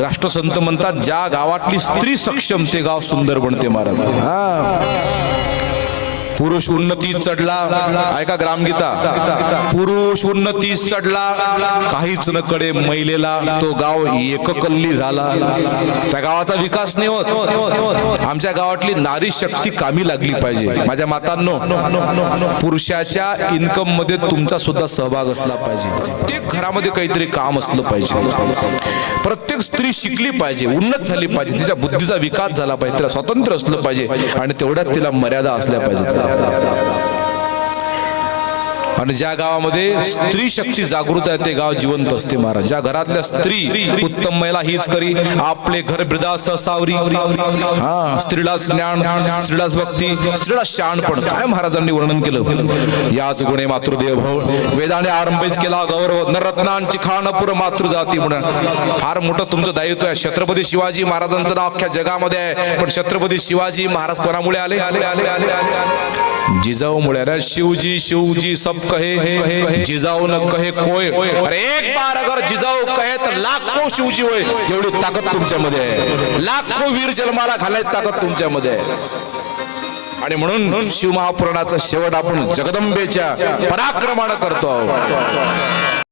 राष्ट्रसंत म्हणतात ज्या गावातली स्त्री सक्षम ते गाव सुंदर बनते महाराज। पुरुष उन्नती चढला, ऐका ग्रामगीता, पुरुष उन्नती चढला काहीच न कडे महिलेला तो गाव एककल्ली झाला। त्या गावाचा विकास नाही होत। आमच्या गावातली नारी शक्ती कामी लागली पाहिजे। माझ्या मातांनो, पुरुषाच्या इन्कम मध्ये तुमचा सुद्धा सहभाग असला पाहिजे। प्रत्येक घरामध्ये काहीतरी काम असलं पाहिजे। प्रत्येक स्त्री शिकली पाहिजे, उन्नत झाली पाहिजे, तिच्या बुद्धीचा विकास झाला पाहिजे, तिला स्वातंत्र्य असलं पाहिजे आणि तेवढ्यात तिला मर्यादा असल्या पाहिजेत। आणि ज्या गावामध्ये स्त्री शक्ती जागृत आहे ते गाव जिवंत असते महाराज। ज्या घरातल्या स्त्री उत्तम महिला हीच करी आपले घर ब्रिदास सावरी। हा, स्त्रीलाच ज्ञान, स्त्रीलाच भक्ती, स्त्रीला शहाणपण काय महाराजांनी वर्णन केलं। याच गुणे मातृदेव भव, वेदाने आरंभच केला गौरव, नररत्नांची खाणपुर मातृजाती म्हणून। फार मोठं तुमचं दायित्व आहे। छत्रपती शिवाजी महाराजांचं नाव अख्ख्या जगामध्ये आहे, पण छत्रपती शिवाजी महाराज कोणामुळे आले? जिजाऊमुळे। अरे शिवजी शिवजी सब कहे, जिजाऊ न कहे कोय। अरे एक बार अगर जिजाऊ कहे तर लाखो शिवजी होय। एवढी ताकद तुमच्यामध्ये आहे, लाखो वीर जन्माला घालायची ताकद तुमच्यामध्ये आहे। आणि म्हणून शिवमहापुराणाचा शेवट आपण जगदंबेच्या पराक्रमाने करतो आहोत।